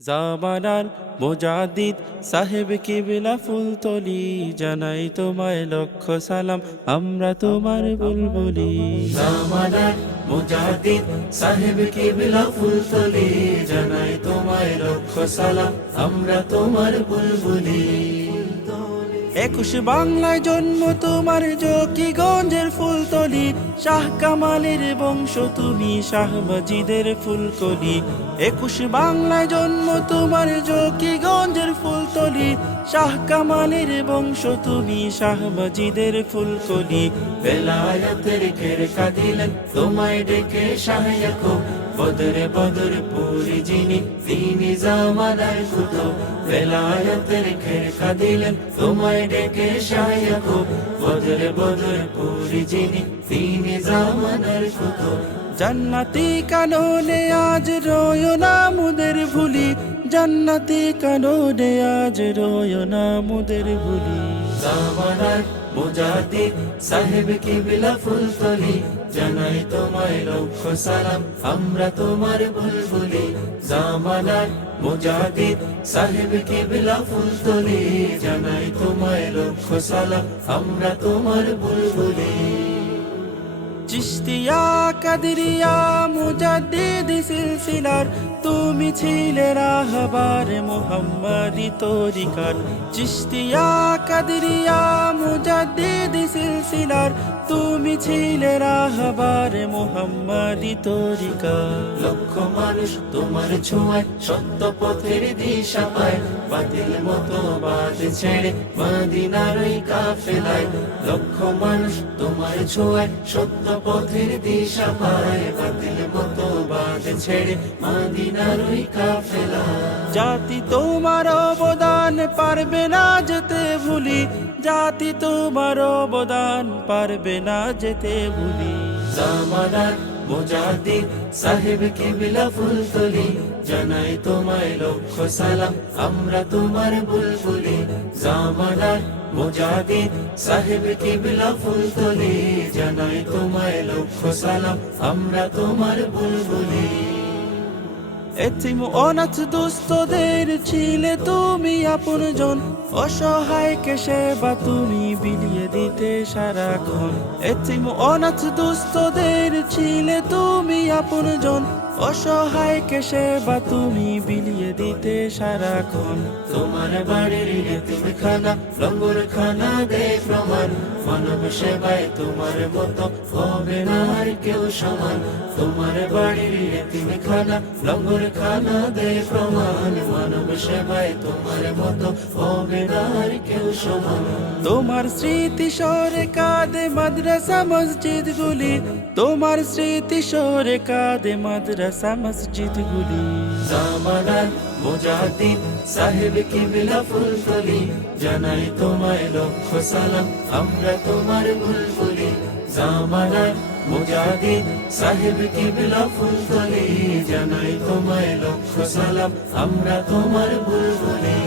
জামানার মুজাদ্দিদ সাহেব কিবলা ফুলতলি, জানাই তোমায় লক্ষ সালাম, আমরা তোমার বুলবুলি। জামানার মুজাদ্দিদ সাহেব কিবলা ফুলতলি, জানাই তোমায় লক্ষ সালাম, আমরা তোমার বুলবুলি। 21 বাংলায় জন্ম তোমার, জকিগঞ্জের ফুলতলি, শাহ কামালের বংশ তুমি, শাহ মজিদের ফুলকলি। 21 বাংলায় জন্ম তোমার, জকিগঞ্জের ফুলতলি, শাহ কামালের বংশ তুমি, শাহ মজিদের ফুলকলি। বেলায়েতের খেরকা দিলেন তোমায় ডেকে শাহ ইয়াকুব, বদরে পুরি যিনি, তিনি জামানার কুতুব। বেলায়েতের খেরকা দিলেন তোমায় ডেকে শাহ ইয়াকুব, বদরে পুরি যিনি, তিনি জামানার কুতুব। জান্নাতি কাননে আজ রয় না মুদের ভুলি, জান্নাতি কাননে আজ রয় না মুদের ভুলি। জামানার মুজাদ্দিদ সাহেব কিবলা ফুলতলি, জানাই তোমায় লক্ষ সালাম, আমরা তোমার বুলবুলি। জামানার মুজাদ্দিদ সাহেব কিবলা ফুলতলি, জানাই তোমায় লক্ষ সালাম, আমরা তোমার বুলবুলি। চিশতিয়া কাদরিয়া মুজাদ্দিদ সিলসিলার, তুমি ছিলে রাহবার মুহাম্মাদি তরিকার। চিশতিয়া কাদরিয়া মুজাদ্দিদ সিলসিলার, তুমি ছিলে রাহবার মুহাম্মাদি তরিকার। লক্ষ মানুষ তোমার ছোঁয়ায় সত্য পথের দিশা পায়, বাতিল মতবাদ ছেড়ে মদিনার ওই কাফেলায়। লক্ষ মানুষ তোমার ছোঁয়ায় সত্য পথের দিশা পায়, বাতিল মতবাদ ছেড়ে মদিনার ওই কাফেলায়। জাতি তোমার অবদান পারবে না যেতে ভুলি, জাতি তোমার অবদান পারবে না যেতে ভুলি। জামানার মুজাদ্দিদ সাহেব কিবলা ফুলতলি, জানাই তোমায় লক্ষ সালাম, আমরা তোমার বুলবুলি। জামানার মুজাদ্দিদ সাহেব কিবলা ফুলতলি, জানাই তোমায় লক্ষ সালাম, আমরা তোমার বুলবুলি। এতিম অনাথ দুস্থদের ছিলে তুমি আপনজন, অসহায়কে সেবা তুমি বিলিয়ে দিতে সারাক্ষণ। এতিম অনাথ দুস্থদের ছিলে তুমি আপনজন, অসহায়কে সেবা তুমি বিলিয়ে দিতে সারাক্ষণ। তোমার বাড়ির এতিমখানা লঙ্গর খানা দেয় প্রমাণ, মানব সেবায় তোমার মতো হবে না আর কেউ সমান। তোমার বাড়ির এতিমখানা লঙ্গর খানা দেয় প্রমাণ, মানব সেবায় তোমার মতো হবে না আর কেউ সমান। তোমার স্মৃতি সরে কাঁদে মাদ্রাসা মসজিদ গুলি, তোমার স্মৃতি সরে কাঁদে মাদ্রাসা মসজিদ গুলি। জামানার মুজাদ্দিদ সাহেব কিবলা ফুলতলি, জানাই তোমায় লক্ষ সালাম, আমরা তোমার বুলবুলি। জামানার মুজাদ্দিদ সাহেব কিবলা ফুলতলি, জানাই তোমায় লক্ষ সালাম, আমরা তোমার বুলবুলি।